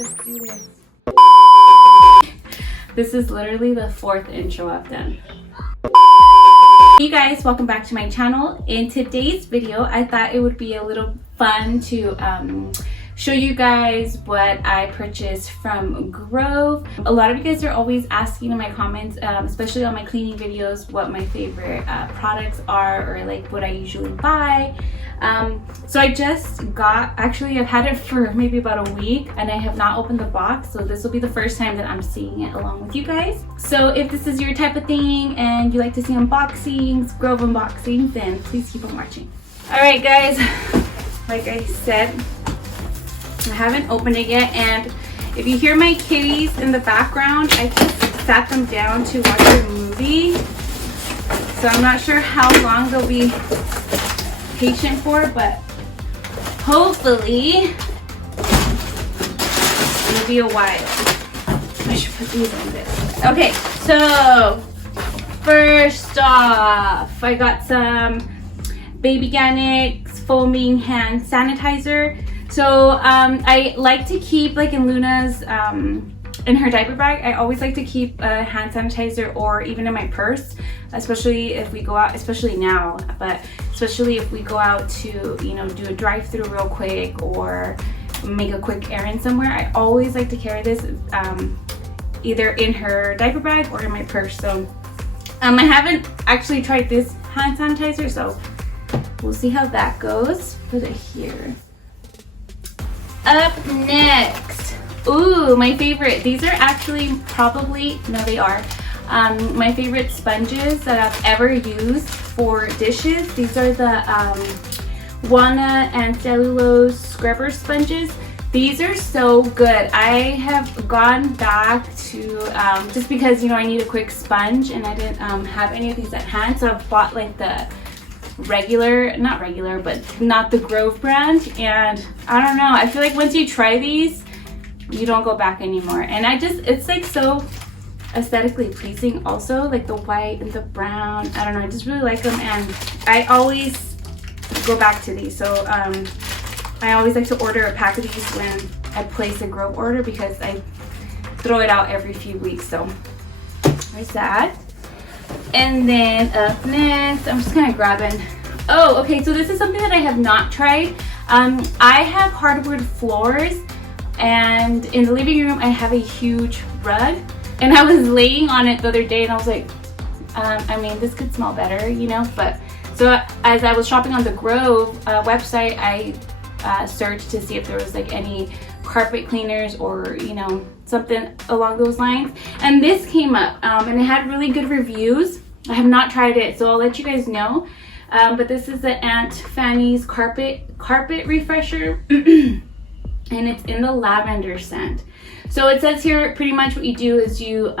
Let's do this. This is literally the 4th intro I've done. Hey guys, welcome back to my channel. In today's video, I thought it would be a little fun to show you guys what I purchased from Grove. A lot of you guys are always asking in my comments, especially on my cleaning videos, what my favorite products are, or like what I usually buy. So I just got, actually I've had it for maybe about a week and I have not opened the box, so this will be the first time that I'm seeing it along with you guys. So if this is your type of thing and you like to see unboxings, Grove unboxings, then please keep on watching. Alright guys, like I said, I haven't opened it yet, and if you hear my kitties in the background, I just sat them down to watch a movie, so I'm not sure how long they'll be patient for, but hopefully it'll be a while. I should put these in this. Okay, so first off, I got some Baby Organics foaming hand sanitizer. So I like to keep, like in Luna's in her diaper bag, I always like to keep a hand sanitizer, or even in my purse, especially if we go out, especially now, but especially if we go out to, you know, do a drive-through real quick or make a quick errand somewhere. I always like to carry this either in her diaper bag or in my purse. So I haven't actually tried this hand sanitizer, so we'll see how that goes. Put it here. Up next, ooh, my favorite. These are actually probably, no they are, my favorite sponges that I've ever used for dishes. These are the walnut and cellulose scrubber sponges. These are so good. I have gone back to, just because, you know, I need a quick sponge and I didn't have any of these at hand, so I've bought like the regular, not regular, but not the Grove brand, and I don't know, I feel like once you try these, you don't go back anymore. And I just, it's like so aesthetically pleasing also, like the white and the brown. I don't know, I just really like them, and I always go back to these. So I always like to order a pack of these when I place a Grove order, because I throw it out every few weeks. So there's that. And then up next, I'm just kind of grabbing, oh, okay, so this is something that I have not tried. I have hardwood floors, and in the living room I have a huge rug, and I was laying on it the other day and I was like, I mean, this could smell better, you know. But so as I was shopping on the Grove website, I searched to see if there was like any carpet cleaners or, you know, something along those lines, and this came up, and it had really good reviews. I have not tried it, so I'll let you guys know. But this is the Aunt Fanny's carpet refresher and it's in the lavender scent. So it says here pretty much what you do is you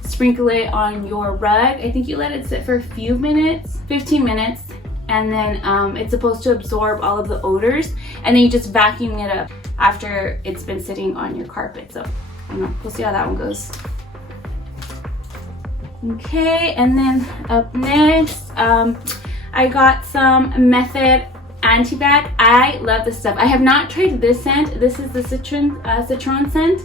sprinkle it on your rug. I think you let it sit for a few minutes, 15 minutes, and then it's supposed to absorb all of the odors, and then you just vacuum it up after it's been sitting on your carpet. So I don't know, we'll see how that one goes. Okay, and then up next, I got some Method AntiBack. I love this stuff. I have not tried this scent. This is the citron scent.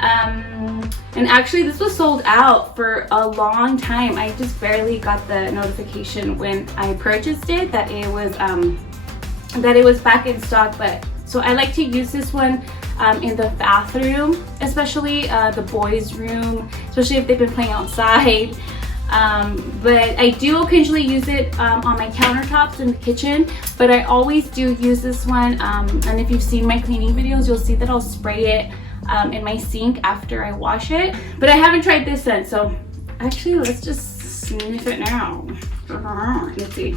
And actually this was sold out for a long time. I just barely got the notification when I purchased it that it was back in stock. But so I like to use this one in the bathroom, especially the boys' room, especially if they've been playing outside. But I do occasionally use it on my countertops in the kitchen, but I always do use this one, and if you've seen my cleaning videos, you'll see that I'll spray it in my sink after I wash it. But I haven't tried this scent, so actually let's just sniff it now. Let's see.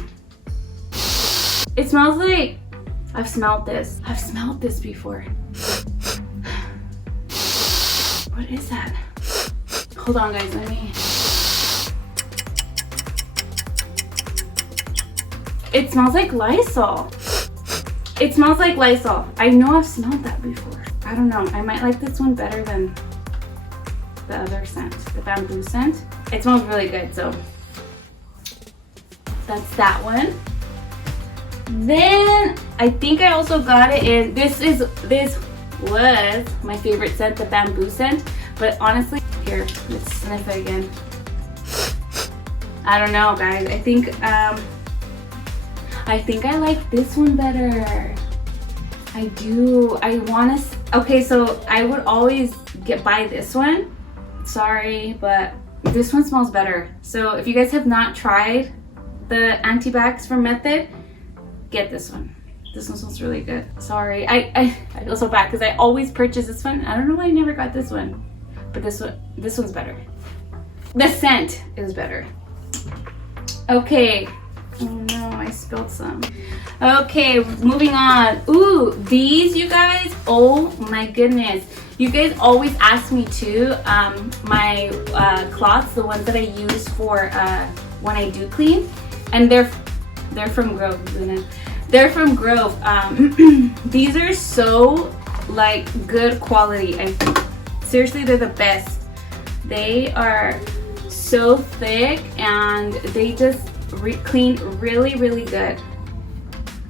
It smells like, I've smelled this before. What is that? Hold on guys, let me. It smells like Lysol. It smells like Lysol. I know I've smelled that before. I don't know, I might like this one better than the other scent, the bamboo scent. It smells really good, so that's that one. Then I think I also got it in, this was my favorite scent, the bamboo scent. But honestly, here, let's sniff it again. I don't know, guys. I think I like this one better. I do. I want to. Okay, so I would always buy this one. Sorry, but this one smells better. So if you guys have not tried the AntiBacks from Method, get this one. This one smells really good. Sorry, I feel so bad because I always purchase this one. I don't know why I never got this one, but this one's better. The scent is better. Okay. Oh no, I spilled some. Okay, moving on. Ooh, these, you guys, oh my goodness. You guys always ask me too, my cloths, the ones that I use for when I do clean, and they're from Grove, Luna. They're from Grove. These are so like good quality. Seriously, they're the best. They are so thick and they just clean really, really good.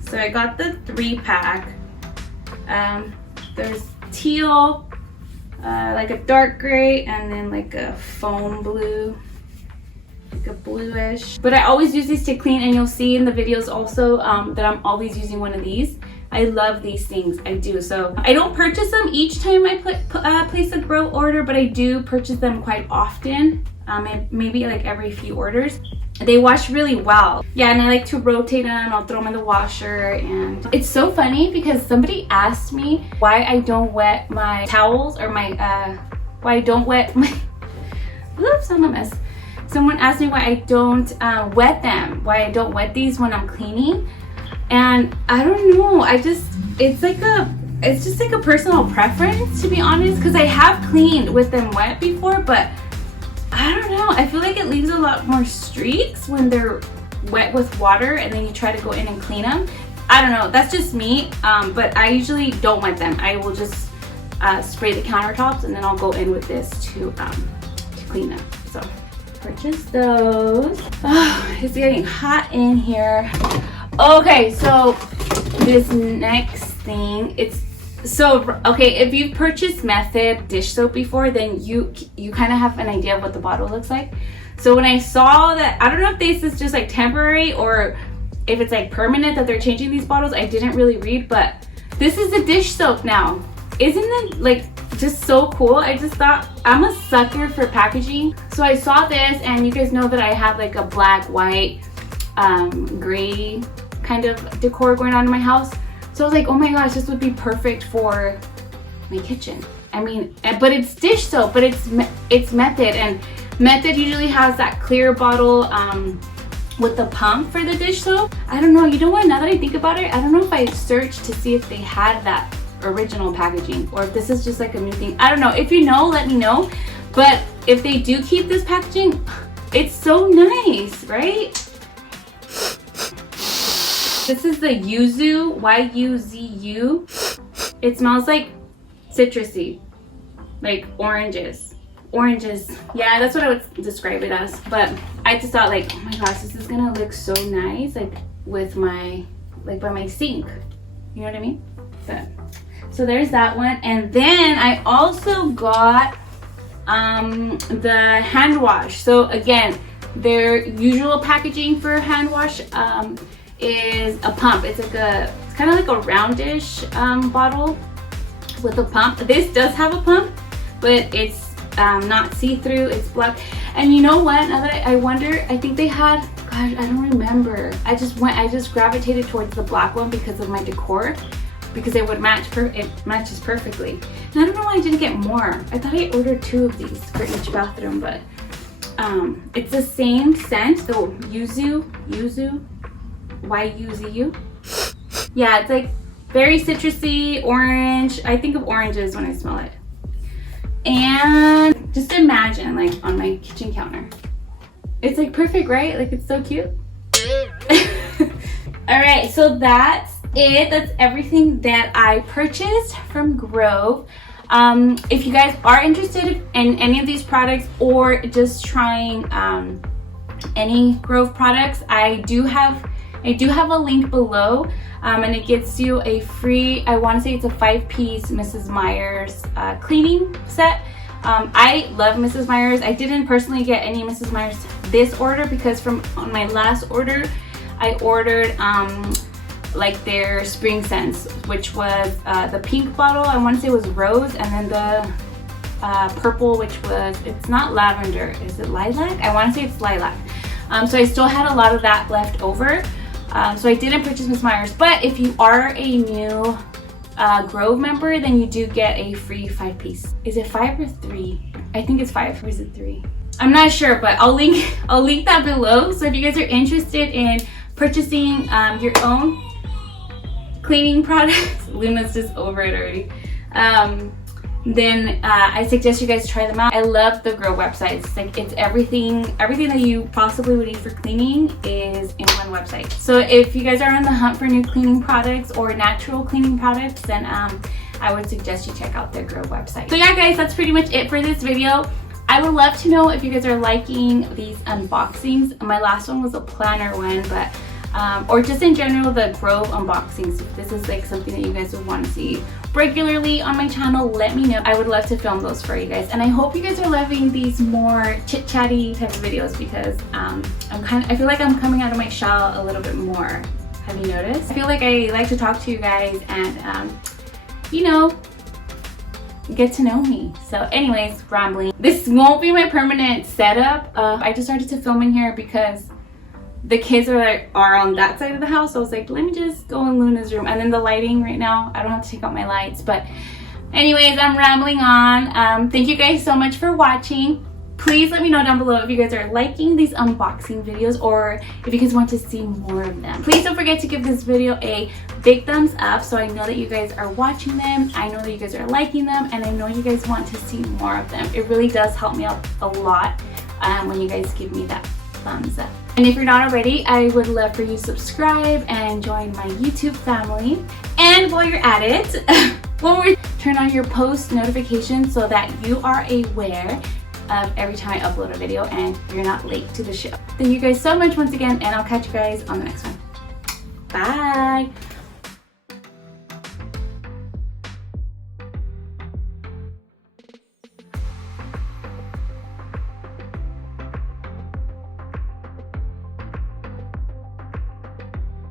So I got the 3-pack. There's teal, like a dark gray, and then like a foam blue, like a bluish. But I always use these to clean, and you'll see in the videos also that I'm always using one of these. I love these things, I do. So I don't purchase them each time I place a grow order, but I do purchase them quite often, maybe like every few orders. They wash really well. Yeah, and I like to rotate them. I'll throw them in the washer. And it's so funny because somebody asked me why I don't wet my towels, or my why I don't wet my oops, I'm a mess. Someone asked me why I don't wet them, why I don't wet these when I'm cleaning. And I don't know, it's just like a personal preference, to be honest, because I have cleaned with them wet before, but I don't know, I feel like it leaves a lot more streaks when they're wet with water and then you try to go in and clean them. I don't know, that's just me, but I usually don't wet them. I will just spray the countertops and then I'll go in with this to clean them. So purchase those. Oh, it's getting hot in here. Okay, so this next thing, okay, if you've purchased Method dish soap before, then you kind of have an idea of what the bottle looks like. So when I saw that, I don't know if this is just like temporary or if it's like permanent that they're changing these bottles, I didn't really read, but this is the dish soap now. Isn't it like just so cool? I just thought, I'm a sucker for packaging. So I saw this, and you guys know that I have like a black, white, gray kind of decor going on in my house. So I was like, oh my gosh, this would be perfect for my kitchen. I mean, but it's dish soap, but it's Method, and Method usually has that clear bottle with the pump for the dish soap. I don't know, you know what, now that I think about it, I don't know if I searched to see if they had that original packaging or if this is just like a new thing. I don't know. If you know, let me know. But if they do keep this packaging, it's so nice, right? This is the Yuzu, Y-U-Z-U. It smells like citrusy, like oranges. Yeah, that's what I would describe it as. But I just thought like, oh my gosh, this is gonna look so nice, like with my, like by my sink. You know what I mean? So there's that one. And then I also got the hand wash. So again, their usual packaging for hand wash is a pump. It's kind of like a roundish bottle with a pump. This does have a pump, but it's not see-through, it's black. And you know what, now that I wonder, I think they had, gosh, I don't remember. I just gravitated towards the black one because of my decor, because it would it matches perfectly. And I don't know why I didn't get more. I thought I ordered 2 of these for each bathroom, but it's the same scent, so Yuzu, Y-U-Z-U. Yeah, it's like very citrusy, orange. I think of oranges when I smell it. And just imagine like on my kitchen counter. It's like perfect, right? Like it's so cute. All right, so that's it. That's everything that I purchased from Grove. If you guys are interested in any of these products or just trying any Grove products, I do have I do have a link below, and it gets you a free, I want to say it's a 5-piece Mrs. Meyer's cleaning set. I love Mrs. Meyer's. I didn't personally get any Mrs. Meyer's this order because from on my last order, I ordered like their spring scents, which was the pink bottle, I want to say it was rose, and then the purple, which was, it's not lavender, is it lilac? I want to say it's lilac. So I still had a lot of that left over. So I didn't purchase Miss Meyer's, but if you are a new Grove member, then you do get a free 5-piece. Is it 5 or 3? I think it's 5, or is it 3? I'm not sure, but I'll link that below. So if you guys are interested in purchasing your own cleaning products, Luna's just over it already, then I suggest you guys try them out. I love the Grow website. It's like, it's everything that you possibly would need for cleaning is in one website. So if you guys are on the hunt for new cleaning products or natural cleaning products, then I would suggest you check out the Grow website. So yeah guys, that's pretty much it for this video. I would love to know if you guys are liking these unboxings. My last one was a planner one, but or just in general the Grove unboxings. If this is like something that you guys would want to see regularly on my channel, let me know. I would love to film those for you guys, and I hope you guys are loving these more chit-chatty type of videos because I feel like I'm coming out of my shell a little bit more. Have you noticed? I feel like I like to talk to you guys and you know, get to know me. So anyways, rambling. This won't be my permanent setup. I just started to film in here because the kids are on that side of the house. So I was like, let me just go in Luna's room. And then the lighting right now, I don't have to take out my lights. But anyways, I'm rambling on. Thank you guys so much for watching. Please let me know down below if you guys are liking these unboxing videos or if you guys want to see more of them. Please don't forget to give this video a big thumbs up so I know that you guys are watching them. I know that you guys are liking them, and I know you guys want to see more of them. It really does help me out a lot when you guys give me that thumbs up. And if you're not already, I would love for you to subscribe and join my YouTube family. And while you're at it, turn on your post notifications so that you are aware of every time I upload a video and you're not late to the show. Thank you guys so much once again, and I'll catch you guys on the next one. Bye!